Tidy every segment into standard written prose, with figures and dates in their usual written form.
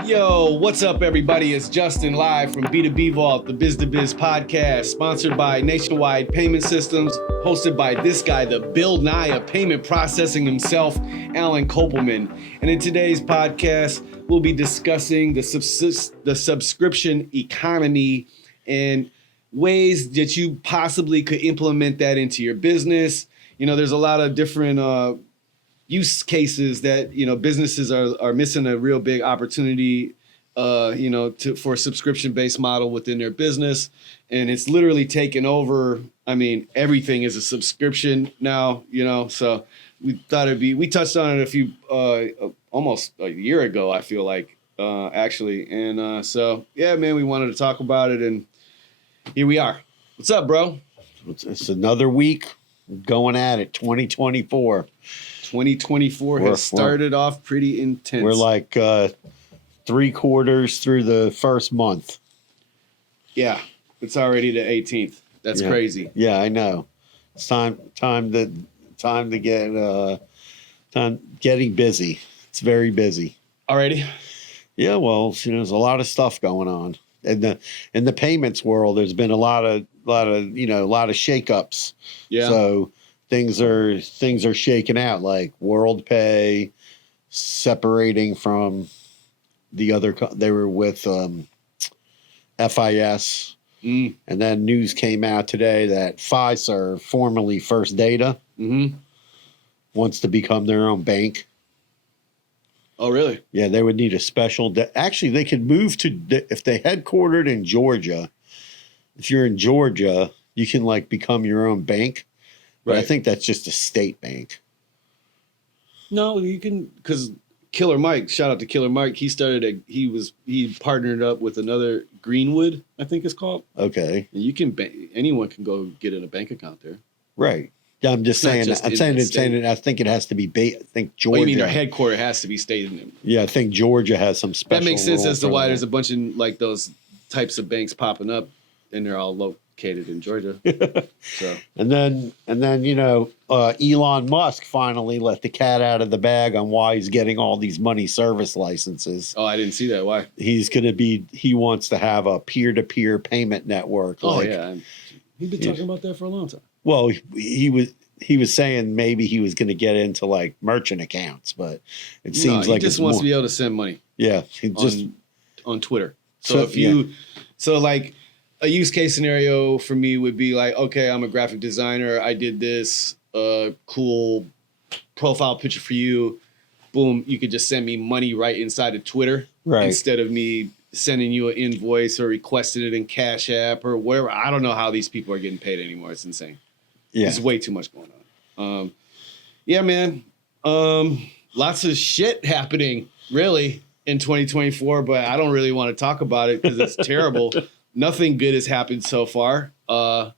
Yo, what's up, everybody? It's Justin live from B2B Vault, the Biz to Biz podcast, sponsored by Nationwide Payment Systems, hosted by this guy, the Bill Nye of payment processing himself, Alan Kopelman. And in today's podcast, we'll be discussing the subscription economy and ways that you possibly could implement that into your business. You know, there's a lot of different use cases that, you know, businesses are missing a real big opportunity, for a subscription-based model within their business. And it's literally taken over. I mean, everything is a subscription now, you know, so we thought we touched on it almost a year ago, I feel like, actually. And so, yeah, man, we wanted to talk about it, and here we are. What's up, bro? It's another week going at it, 2024. 2024 has started off pretty intense. We're like 3/4 through the first month. Yeah, it's already the 18th. That's crazy. Yeah, I know. It's time to get getting busy. It's very busy Already? Yeah, well, you know, there's a lot of stuff going on. In the payments world, there's been a lot of shakeups. Yeah. So things are shaking out, like WorldPay separating from the other. They were with FIS, and then news came out today that Fiserv, formerly First Data, wants to become their own bank. Oh, really? Yeah, they would need a special. Actually, they could move if they headquartered in Georgia. If you're in Georgia, you can like become your own bank. But I think that's just a state bank. No, you can, because Killer Mike, shout out to Killer Mike. He partnered up with another Greenwood, I think it's called. Okay. And you can anyone can go get in a bank account there. Right. Yeah, I'm just saying. I think it has to be. I think Georgia. Oh, you mean their headquarters has to be state in it? Yeah, I think Georgia has some special. That makes sense as to why there's a bunch of like those types of banks popping up, and they're all located in Georgia. So and then Elon Musk finally let the cat out of the bag on why he's getting all these money service licenses. Oh, I didn't see that. Why? He wants to have a peer-to-peer payment network. Oh, yeah. He's been talking about that for a long time. Well, he was saying maybe he was going to get into like merchant accounts, but it seems like he just wants to be able to send money. Yeah, on Twitter. So like a use case scenario for me would be like, okay, I'm a graphic designer. I did this cool profile picture for you. Boom, you could just send me money right inside of Twitter, right? Instead of me sending you an invoice or requesting it in Cash App or wherever. I don't know how these people are getting paid anymore. It's insane. Yeah. There's way too much going on. Yeah, man. Lots of shit happening really in 2024, but I don't really want to talk about it because it's terrible. Nothing good has happened so far. Well,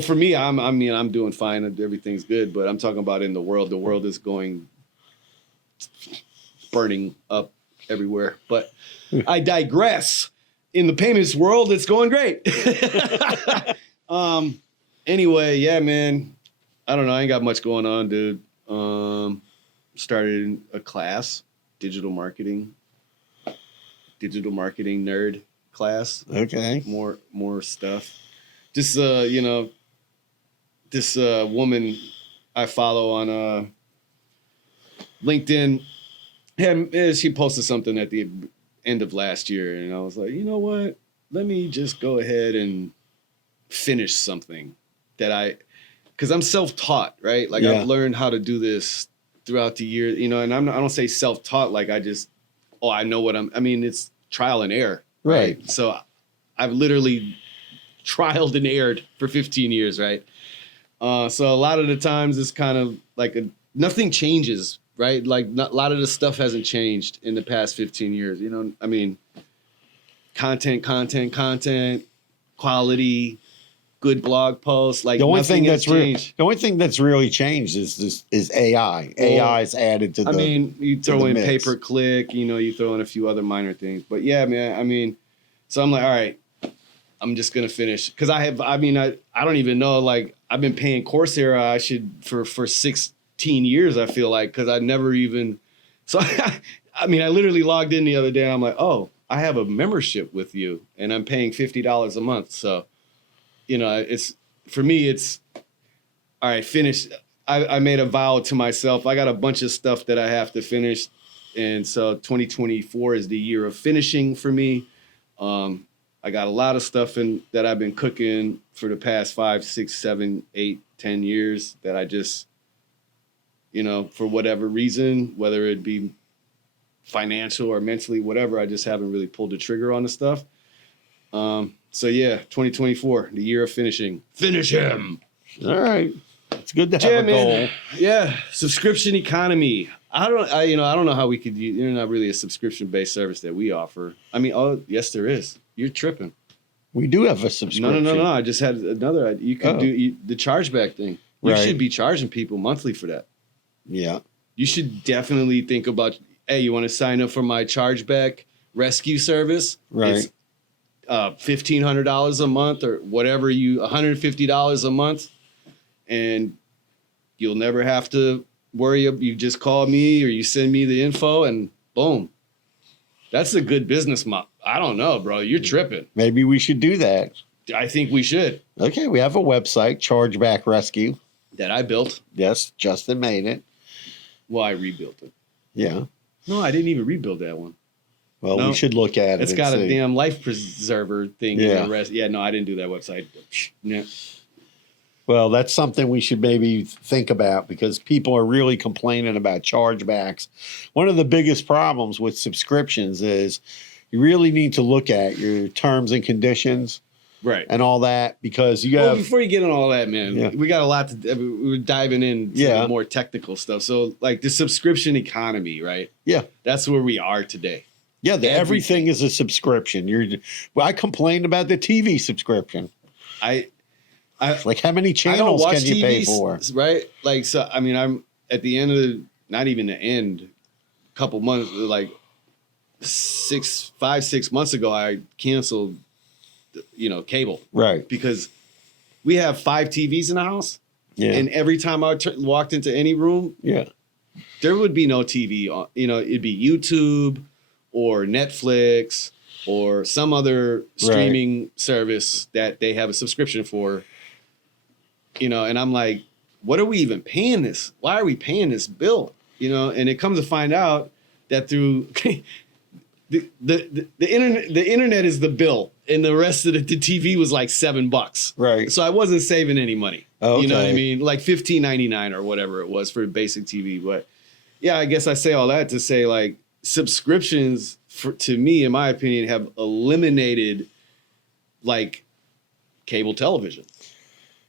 for me, I'm doing fine. Everything's good, but I'm talking about in the world. The world is burning up everywhere. But I digress. In the payments world, it's going great. Anyway, yeah, man. I don't know. I ain't got much going on, dude. Started a class, digital marketing nerd class. Okay. More stuff. Just this woman I follow on LinkedIn, she posted something at the end of last year, and I was like, you know what? Let me just go ahead and finish something because I'm self-taught, right? Like I've learned how to do this throughout the year, you know, and I don't say self-taught like I know what it's trial and error. Right. So I've literally trialed and errored for 15 years, right? So a lot of the times it's kind of like nothing changes, right? Like a lot of the stuff hasn't changed in the past 15 years, you know? I mean, content, quality, good blog posts. Like the only thing that's changed. The only thing that's really changed is AI. Well, AI is added to the. You throw in pay per click. You throw in a few other minor things. But yeah, man. So I'm like, all right, I'm just gonna finish because I don't even know. Like I've been paying Coursera. For 16 years. I feel like because I never even. So I mean, I literally logged in the other day and I'm like, oh, I have a membership with you and I'm paying $50 a month. So, you know, it's for me, it's all right, finish. I made a vow to myself. I got a bunch of stuff that I have to finish. And so 2024 is the year of finishing for me. I got a lot of stuff that I've been cooking for the past 5, 6, 7, 8, 10 years that I just, you know, for whatever reason, whether it be financial or mentally, whatever, I just haven't really pulled the trigger on the stuff. So yeah, 2024, the year of finishing. Finish him. All right. It's good to have a goal. Man. Yeah, subscription economy. I don't know how we could. You're not really a subscription-based service that we offer. I mean, oh yes, there is. You're tripping. We do have a subscription. No. I just had another. You could do the chargeback thing. You should be charging people monthly for that. Yeah. You should definitely think about. Hey, you want to sign up for my chargeback rescue service? Right. It's $1,500 a month or whatever $150 a month, and you'll never have to worry. You just call me or you send me the info, and boom. That's a good business model. I don't know, bro. You're tripping. Maybe we should do that. I think we should. Okay, we have a website, Chargeback Rescue. That I built. Yes, Justin made it. Well, I rebuilt it. Yeah. No, I didn't even rebuild that one. Well, No. we should look at it. It's got a damn life preserver thing. Yeah. In the rest. Yeah, no, I didn't do that website. Yeah. Well, that's something we should maybe think about because people are really complaining about chargebacks. One of the biggest problems with subscriptions is you really need to look at your terms and conditions Right. and all that because you Well, have. before you get on all that, man, Yeah. we got a lot to. We're diving in Yeah. more technical stuff. So, like the subscription economy, right? Yeah. That's where we are today. Yeah, everything is a subscription. I complained about the TV subscription. I Like, how many I don't channels watch can you pay TV, for? right? Like, so I mean, I'm at the end of not even the end, a couple months, like 5, 6 months ago, I canceled, cable Right. because we have 5 TVs in the house, Yeah. and every time I walked into any room, Yeah. there would be no TV on. It'd be YouTube or Netflix or some other streaming service that they have a subscription for. And I'm like, what are we even paying this? Why are we paying this bill? And it comes to find out that through the internet is the bill, and the rest of the TV was like $7. Right. So I wasn't saving any money. Oh, You know what I okay. mean? Like $15.99 or whatever it was for basic TV. But yeah, I guess I say all that to say like subscriptions to me, in my opinion, have eliminated like cable television.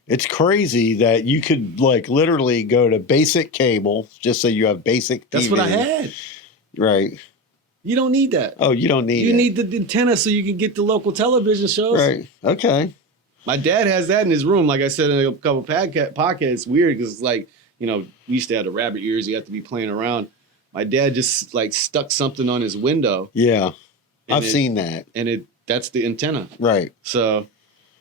It's crazy that you could like literally go to basic cable just so you have basic TV. That's what I had. Right. You don't need that. Oh, you don't need You it. need the antenna so you can get the local television shows. Right. Okay. My dad has that in his room. Like I said in a couple podcasts, it's weird because it's like, we used to have the rabbit ears. You have to be playing around. My dad just like stuck something on his window, Yeah. And I've seen that. and that's the antenna. Right. So,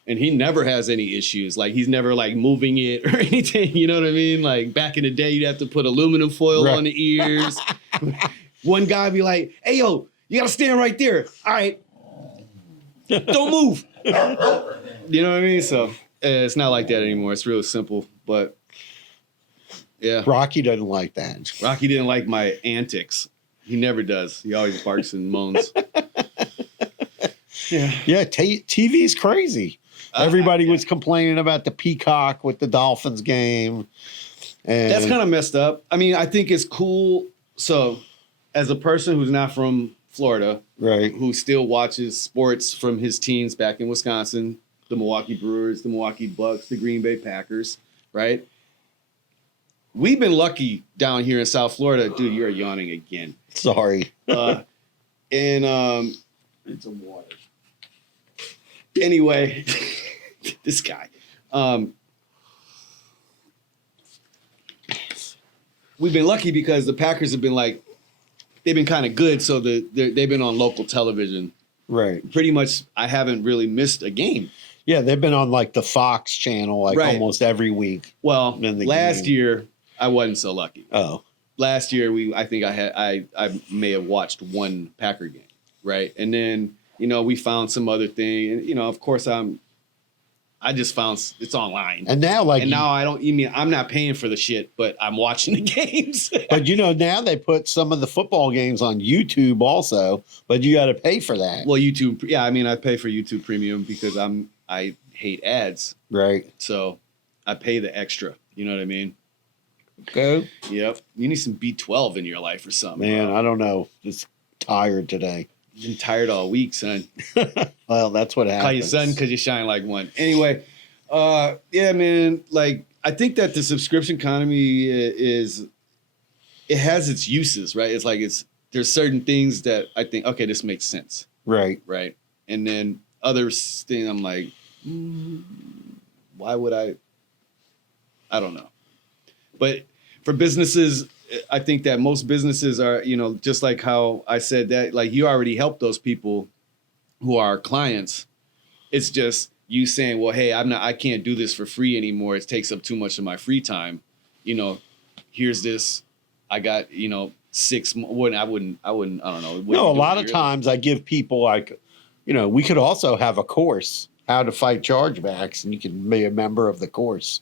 and he never has any issues. Like he's never like moving it or anything. You know what I mean? Like back in the day, you'd have to put aluminum foil Right. on the ears. One guy be like, "Hey yo, you gotta stand right there. All right, don't move." You know what I mean? So it's not like that anymore. It's real simple. But yeah, Rocky doesn't like that. Rocky didn't like my antics. He never does. He always barks and moans. Yeah. Yeah. TV's crazy. Everybody was complaining about the Peacock with the Dolphins game. And That's kind of messed up. I mean, I think it's cool. So, as a person who's not from Florida, right. who still watches sports from his teens back in Wisconsin, the Milwaukee Brewers, the Milwaukee Bucks, the Green Bay Packers, right? We've been lucky down here in South Florida. Dude, you're yawning again. Sorry. And Need some water. anyway, this guy. We've been lucky because the Packers have been like, they've been kind of good, so they've been on local television. Right. Pretty much, I haven't really missed a game. Yeah, they've been on like the Fox channel like Right. almost every week. Well, In the last game. year, I wasn't so lucky. Oh. last year I think I may have watched one Packer game, right? And then we found some other thing, and of course I just found it's online. And now, now I'm not paying for the shit, but I'm watching the games. But now they put some of the football games on YouTube also, but you got to pay for that. Well, YouTube, yeah, I mean, I pay for YouTube Premium because I hate ads, right? So I pay the extra. You know what I mean? Okay. Yep. You need some B12 in your life or something. Man, I don't know. Just tired today. Been tired all week, son. Well, that's what happens. Call you son because you shine like one. Anyway, yeah, man. Like, I think that the subscription economy it has its uses, right? It's like there's certain things that I think, okay, this makes sense, right? And then other things, I'm like, why would I? I don't know. But for businesses, I think that most businesses are, just like how I said that, like you already helped those people who are clients. It's just you saying, well, hey, I can't do this for free anymore. It takes up too much of my free time. Here's this. I got, 6 more. I don't know. No, a lot of times I give people like, we could also have a course, how to fight chargebacks, and you can be a member of the course.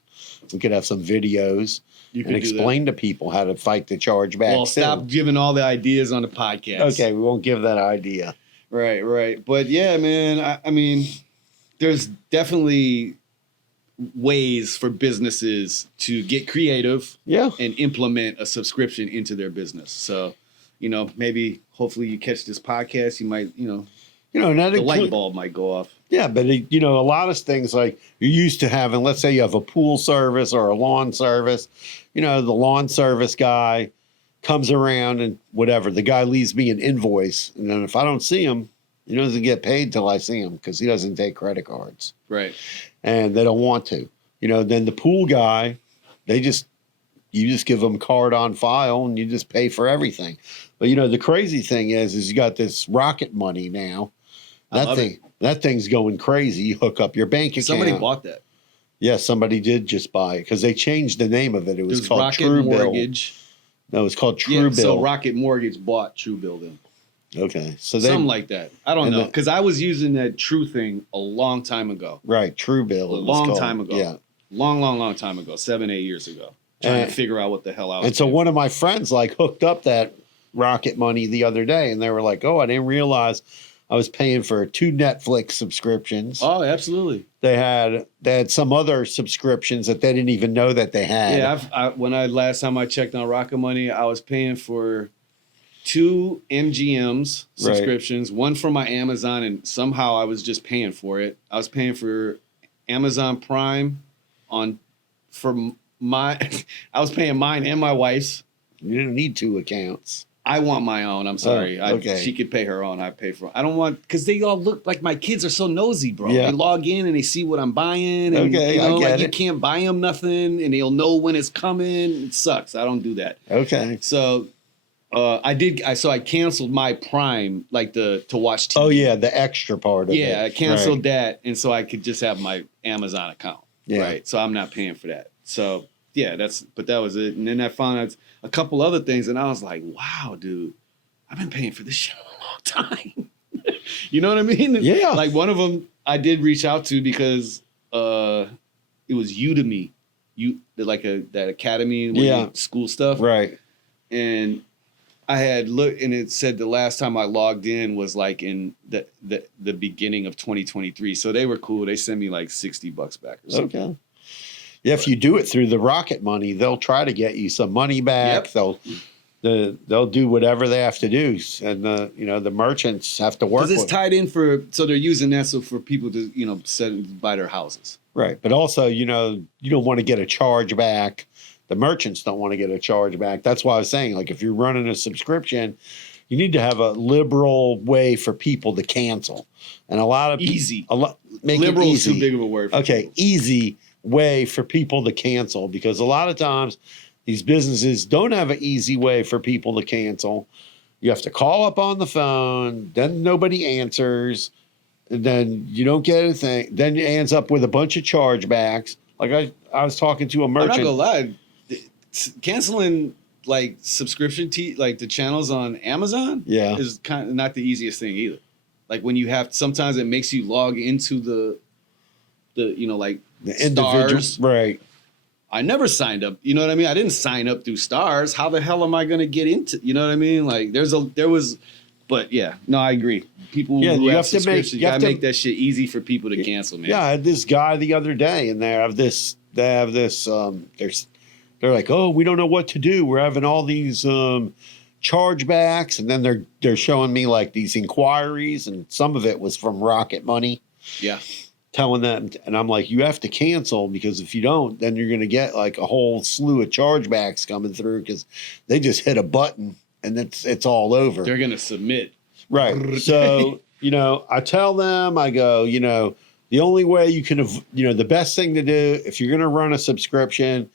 We could have some videos. You can explain to people how to fight the chargeback. Well, stop giving all the ideas on the podcast. Okay, we won't give that idea. Right. But yeah, man, I mean, there's definitely ways for businesses to get creative and implement a subscription into their business. So, maybe hopefully you catch this podcast, you might, the light bulb might go off. Yeah, but a lot of things like you're used to having, let's say you have a pool service or a lawn service, the lawn service guy comes around and whatever, the guy leaves me an invoice. And then if I don't see him, he doesn't get paid till I see him because he doesn't take credit cards. Right. And they don't want to. Then the pool guy, you just give them card on file and you just pay for everything. But, the crazy thing is you got this Rocket Money now. That thing's going crazy. You hook up your bank account. Somebody bought that. Yeah, somebody did just buy it because they changed the name of it. It was called Rocket True Mortgage. Bill. No, it's called True Bill. So Rocket Mortgage bought True Bill then. Okay, so something like that. I don't know because I was using that True thing a long time ago. Right, True Bill. A long time ago. Yeah, long time ago. 7-8 years ago. Trying to figure out what the hell I was. And so one of my friends hooked up that Rocket Money the other day, and they were like, "Oh, I didn't realize." I was paying for 2 Netflix subscriptions. Oh, absolutely. They had some other subscriptions that they didn't even know that they had. Yeah, last time I checked on Rocket Money, I was paying for 2 MGM's subscriptions, one for my Amazon, and somehow I was just paying for it. I was paying for Amazon Prime I was paying mine and my wife's. You didn't need 2 accounts. I want my own. I'm sorry. Okay. She could pay her own. I pay for it. I don't want because they all look like my kids are so nosy, bro. Yeah. They log in and they see what I'm buying. And, I get it. You can't buy them nothing, and they'll know when it's coming. It sucks. I don't do that. Okay. So I canceled my Prime, like to watch TV. Oh yeah, the extra part of it. Yeah, I canceled that, and so I could just have my Amazon account. Yeah. Right. So I'm not paying for that. So yeah, that was it. And then I found out a couple other things, and I was like, wow, dude, I've been paying for this shit a long time. You know what I mean? Yeah. Like one of them I did reach out to because it was Udemy, that academy, school stuff. Right. And I had looked, and it said the last time I logged in was like in the beginning of 2023. So they were cool. They sent me like $60 back or something. Okay. Yeah, if you do it through the Rocket Money, they'll try to get you some money back. Yep. They'll do whatever they have to do, and the merchants have to work. Because it's tied in so they're using that for people to buy their houses. Right, but also you don't want to get a charge back. The merchants don't want to get a charge back. That's why I was saying, like, if you're running a subscription, you need to have a liberal way for people to cancel, and a lot of easy. Make liberal it easy. Is too big of a word. Okay, easy way for people to cancel, because a lot of times these businesses don't have an easy way for people to cancel. You have to call up on the phone, then nobody answers, and then you don't get anything. Then it ends up with a bunch of chargebacks. Like I was talking to a merchant. I'm not gonna lie, canceling like subscription like the channels on Amazon Yeah. is kind of not the easiest thing either. Like when you have, sometimes it makes you log into the like The individual, Stars. right? I never signed up. You know what I mean? I didn't sign up through Stars. How the hell am I going to get into? You know what I mean? Like but yeah, no, I agree. People Yeah, who you have have to make- subscriptions, you you have gotta to- make that shit easy for people to cancel, man. Yeah, I had this guy the other day, and they have this. They're like, oh, we don't know what to do. We're having all these chargebacks, and then they're showing me like these inquiries, and some of it was from Rocket Money. Yeah. Telling them, and I'm like, you have to cancel, because if you don't, then you're going to get like a whole slew of chargebacks coming through, because they just hit a button and it's all over. They're going to submit. Right. So, I tell them, I go, the only way you can, the best thing to do if you're going to run a subscription,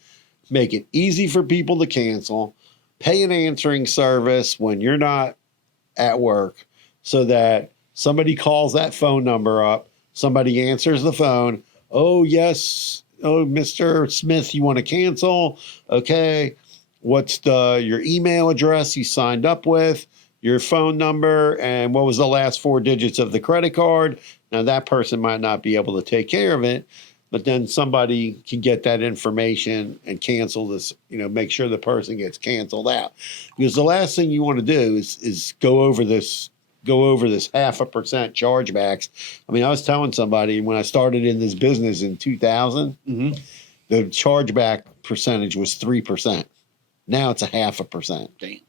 make it easy for people to cancel, pay an answering service when you're not at work, so that somebody calls that phone number up, somebody answers the phone. Oh, yes. Oh, Mr. Smith, you want to cancel? Okay. What's your email address you signed up with, your phone number, and what was the last 4 digits of the credit card? Now, that person might not be able to take care of it, but then somebody can get that information and cancel this, make sure the person gets canceled out. Because the last thing you want to do is go over this 0.5% chargebacks. I mean, I was telling somebody when I started in this business in 2000, the chargeback percentage was 3%. Now it's 0.5%. Damn.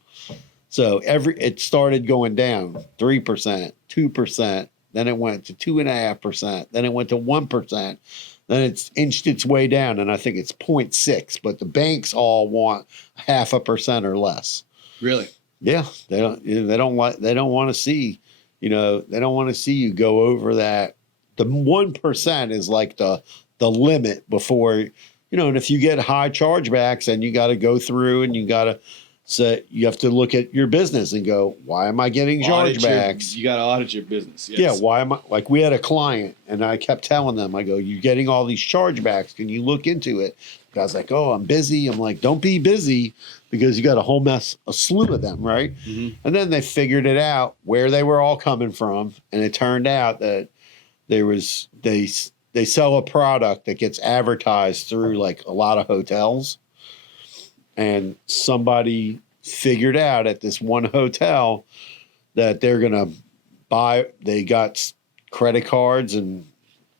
So it started going down 3%, 2%. Then it went to 2.5%. Then it went to 1%. Then it's inched its way down, and I think it's 0.6. But the banks all want 0.5% or less. Really? Yeah, they don't want to see, they don't want to see you go over that. The 1% is like the limit before, and if you get high chargebacks, then you got to go through and you have to look at your business and go, why am I getting chargebacks? You got to audit your business. Yes. Yeah, why am I, like we had a client and I kept telling them, I go, you're getting all these chargebacks. Can you look into it? The guy's like, oh, I'm busy. I'm like, don't be busy, because you got a slew of them, right? Mm-hmm. And then they figured it out where they were all coming from. And it turned out that they sell a product that gets advertised through like a lot of hotels. And somebody figured out at this one hotel that they're going to they got credit cards and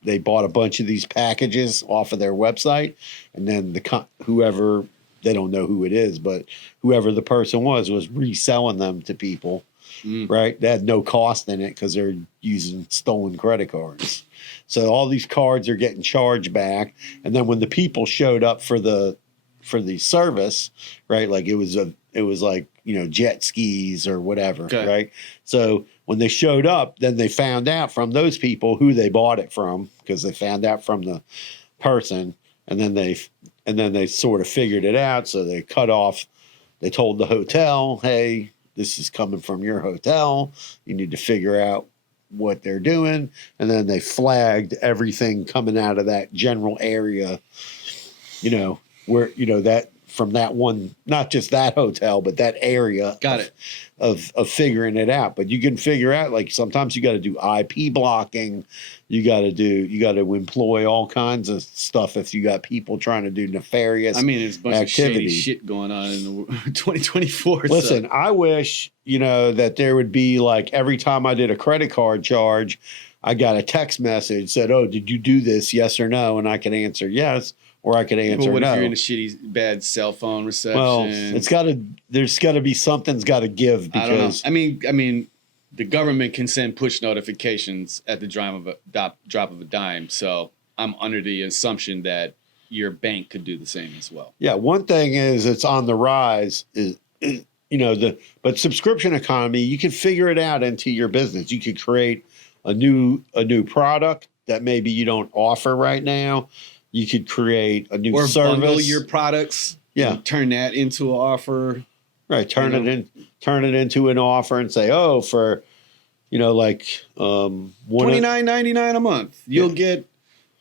they bought a bunch of these packages off of their website. And then whoever, they don't know who it is, but whoever the person was reselling them to people, right? They had no cost in it because they're using stolen credit cards. So all these cards are getting charged back. And then when the people showed up for the service, right? Like it was like, jet skis or whatever, okay. Right? So when they showed up, then they found out from those people who they bought it from, because they found out from the person, and then they sort of figured it out. So they they told the hotel, hey, this is coming from your hotel. You need to figure out what they're doing. And then they flagged everything coming out of that general area, where, that from that one, not just that hotel, but that area. Got it. Of figuring it out. But you can figure out, like, sometimes you got to do IP blocking. You got to employ all kinds of stuff if you got people trying to do nefarious it's a bunch activity. of shady shit going on in the 2024. Listen, I wish, that there would be, like, every time I did a credit card charge, I got a text message said, oh, did you do this? Yes or no? And I could answer yes, or I could answer but what no. if you're in a shitty, bad cell phone reception? Well, there's got to be something's got to give, because I don't know. I mean, the government can send push notifications at the drop of a dime. So I'm under the assumption that your bank could do the same as well. Yeah, one thing is it's on the rise but subscription economy, you can figure it out into your business. You could create a new product that maybe you don't offer right now. You could create a new service. Or bundle your products. Yeah. Turn that into an offer. Right. Turn it into an offer and say, oh, for, $29.99 a month, you'll get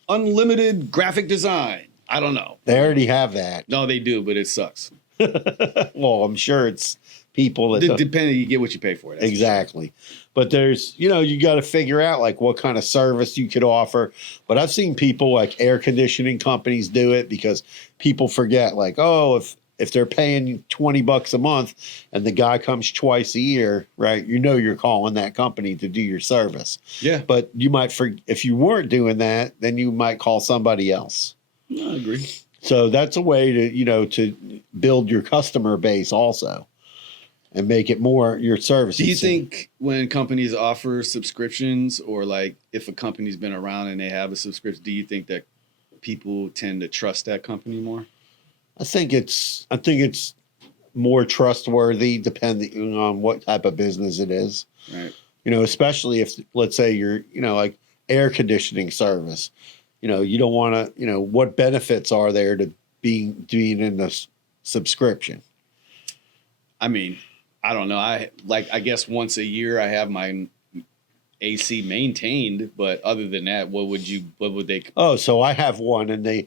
unlimited graphic design. I don't know. They already have that. No, they do, but it sucks. Well, I'm sure it's people that Depending, you get what you pay for. That's exactly. But there's, you got to figure out like what kind of service you could offer. But I've seen people like air conditioning companies do it because people forget like, oh, if they're paying $20 a month and the guy comes twice a year, right? You're calling that company to do your service. Yeah. But you might if you weren't doing that, then you might call somebody else. I agree. So that's a way to, to build your customer base also and make it more your service. Do you think when companies offer subscriptions, or like if a company's been around and they have a subscription, do you think that people tend to trust that company more? I think it's more trustworthy depending on what type of business it is. Right. Especially if, let's say you're, like air conditioning service, you don't want to, what benefits are there to being in the subscription? I mean, I don't know. I guess once a year I have my AC maintained, but other than that, what would they? Oh, so I have one, and they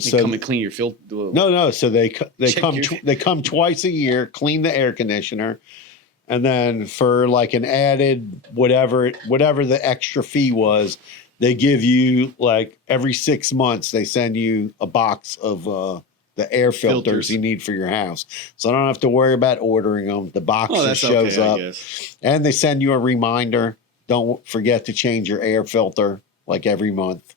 so come and clean your filter. No. So they come twice a year, clean the air conditioner, and then for like an added whatever the extra fee was, they give you like every 6 months they send you a box of the air filters you need for your house. So I don't have to worry about ordering them. The box just shows up, and they send you a reminder. Don't forget to change your air filter like every month.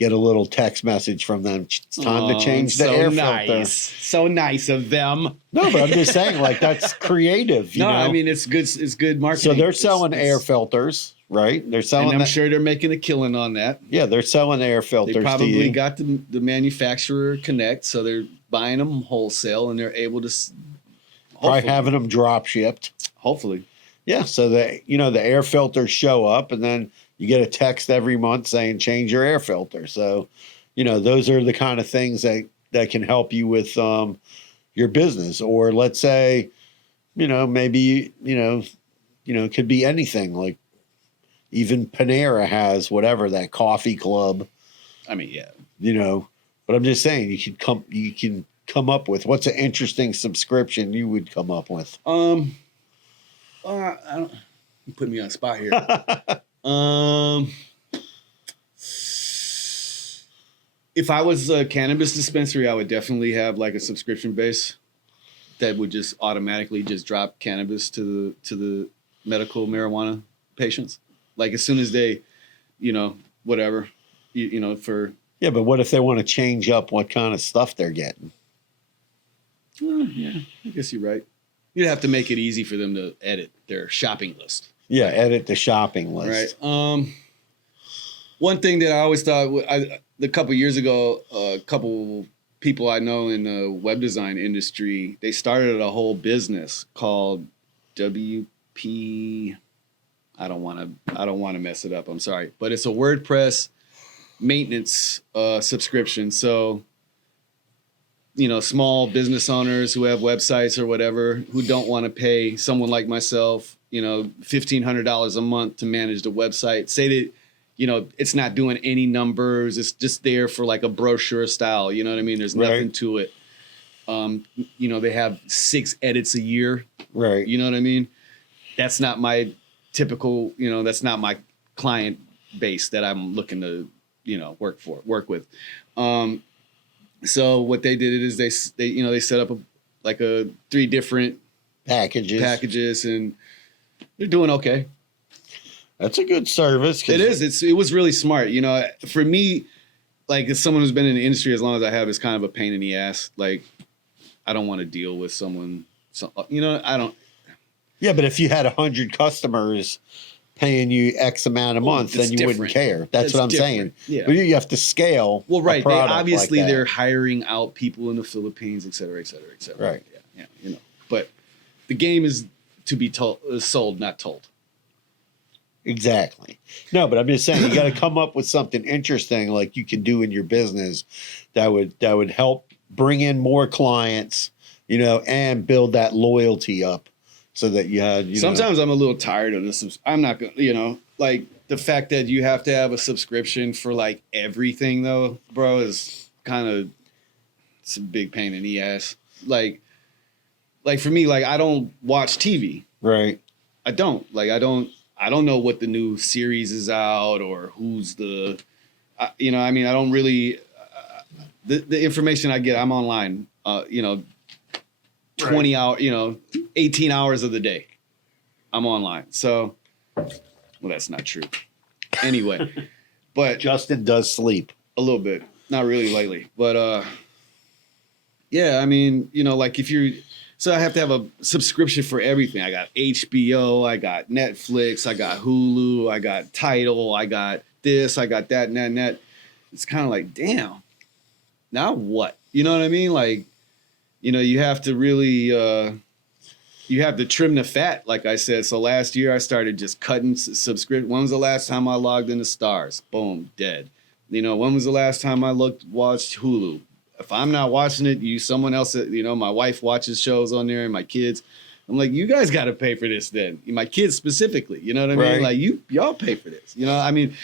Get a little text message from them. It's time to change the air filter. So nice of them. No, but I'm just saying, like, that's creative. You know? I mean, it's good. It's good marketing. So they're selling air filters, right? They're selling. And I'm sure they're making a killing on that. Yeah, they're selling air filters. They probably got the manufacturer connect, so they're buying them wholesale, and they're able to probably having them drop shipped. Hopefully, yeah. So the air filters show up, and then you get a text every month saying change your air filter. So, those are the kind of things that can help you with your business. Or let's say, maybe, it could be anything, like even Panera has whatever, that coffee club. I mean, yeah. But I'm just saying you can come up with what's an interesting subscription you would come up with. I don't, you put me on the spot here. If I was a cannabis dispensary, I would definitely have like a subscription base that would just automatically just drop cannabis to the medical marijuana patients. Like as soon as they, whatever, for. Yeah, but what if they want to change up what kind of stuff they're getting? Yeah, I guess you're right. You'd have to make it easy for them to edit their shopping list. Yeah, edit the shopping list. Right. One thing that I always thought, a couple of years ago, a couple people I know in the web design industry, they started a whole business called WP. I don't want to mess it up. I'm sorry, but it's a WordPress maintenance subscription. So, small business owners who have websites or whatever who don't want to pay someone like myself, $1,500 a month to manage the website. Say that, it's not doing any numbers. It's just there for like a brochure style. You know what I mean? There's nothing to it. They have 6 edits a year. Right. You know what I mean? That's not my typical, that's not my client base that I'm looking to, work with. So what they did is they set up a 3 different packages, and they're doing okay. That's a good service. It is. It was really smart. For me, like as someone who's been in the industry as long as I have, it's kind of a pain in the ass. Like I don't want to deal with someone. I don't. Yeah, but if you had 100 customers paying you X amount a month, then you wouldn't care. That's what I'm saying. Yeah. But you have to scale. Well, right. They're hiring out people in the Philippines, et cetera, et cetera, et cetera. Right. Yeah. But the game is to be sold, not told. Exactly. No, but I'm just saying you got to come up with something interesting like you can do in your business that would help bring in more clients, and build that loyalty up so that you had, Sometimes I'm a little tired of this. I'm not going to, like the fact that you have to have a subscription for like everything though, bro, is kind of. it's a big pain in the ass. Like for me, like I don't watch TV. Right. I don't know what the new series is out or who's the, I mean, I don't really, the information I get, I'm online, 20 hours, 18 hours of the day. I'm online. So, well, that's not true. Anyway, but Justin does sleep. a little bit, not really lately, but, yeah, I mean, like so I have to have a subscription for everything. I got HBO, I got Netflix, I got Hulu, I got Tidal, I got this, I got that, and that. It's kind of like, damn, now what? You know what I mean? Like, you have to really, you have to trim the fat, like I said. So last year I started just cutting subscription. When was the last time I logged into Stars? Boom, dead. When was the last time I watched Hulu? If I'm not watching it, someone else, my wife watches shows on there and my kids. I'm like, you guys got to pay for this then. My kids specifically, you know what I mean? Right. Like y'all pay for this. I mean,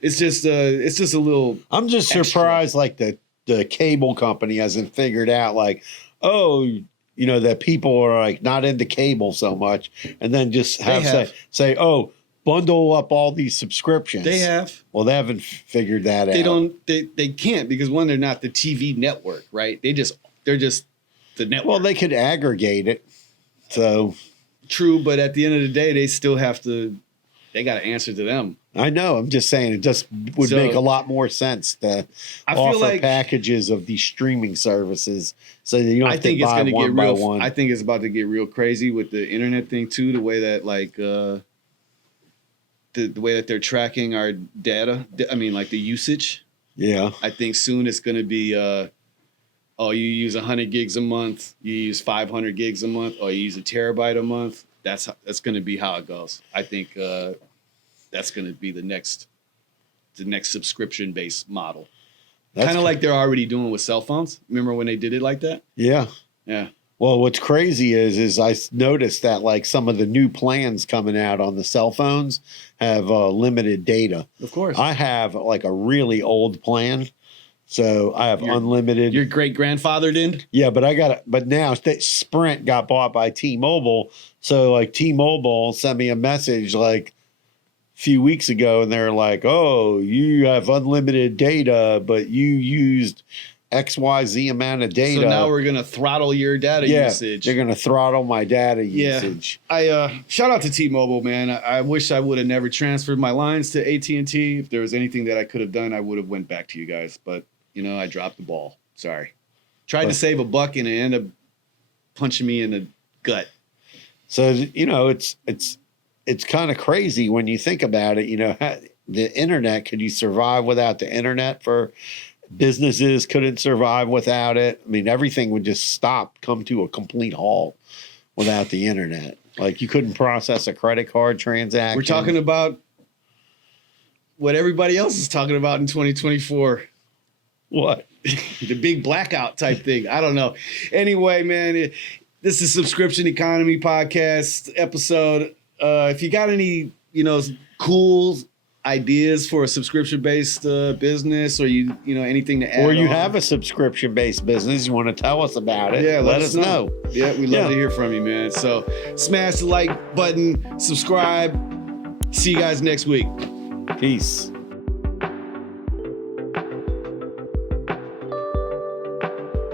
it's just a little. I'm just extra. surprised, like the cable company hasn't figured out, like, that people are like not into cable so much, and then just say, oh, bundle up all these subscriptions. They have. Well, they haven't figured that out. They can't because one, they're not the TV network, right? They're just the network. Well, they could aggregate it. So true, but at the end of the day, they still have to. They got to answer to them. I know. I'm just saying it just would make a lot more sense to offer packages of these streaming services so that you don't have to buy one by one. I think it's about to get real crazy with the internet thing too. The way that the way that they're tracking our data. I mean, like the usage. Yeah. I think soon it's going to be, you use 100 gigs a month, you use 500 gigs a month, or you use a terabyte a month. That's going to be how it goes. I think that's going to be the next subscription-based model. Kind of like they're already doing with cell phones. Remember when they did it like that? Yeah. Yeah. Well, what's crazy is I noticed that like some of the new plans coming out on the cell phones have limited data. Of course. I have like a really old plan. So I have unlimited. Your great grandfather did? Yeah, but now Sprint got bought by T-Mobile. So like T-Mobile sent me a message like a few weeks ago and they're like, oh, you have unlimited data, but you used XYZ amount of data. So now we're going to throttle your data usage. They're going to throttle my data usage. I shout out to T-Mobile, man. I wish I would have never transferred my lines to AT&T. If there was anything that I could have done, I would have went back to you guys. But, I dropped the ball. Sorry. Tried to save $1 and it ended up punching me in the gut. So, it's kind of crazy when you think about it. The internet, could you survive without the internet? For businesses couldn't survive without it. I mean, everything would just come to a complete halt without the internet. Like you couldn't process a credit card transaction. We're talking about what everybody else is talking about in 2024. What? The big blackout type thing. I don't know. Anyway, man, this is Subscription Economy Podcast episode. If you got any, cool ideas for a subscription-based business, or anything to add, or you have a subscription-based business, you want to tell us about it? Yeah, let us know. Yeah, we'd love to hear from you, man. So smash the like button, subscribe. See you guys next week. Peace.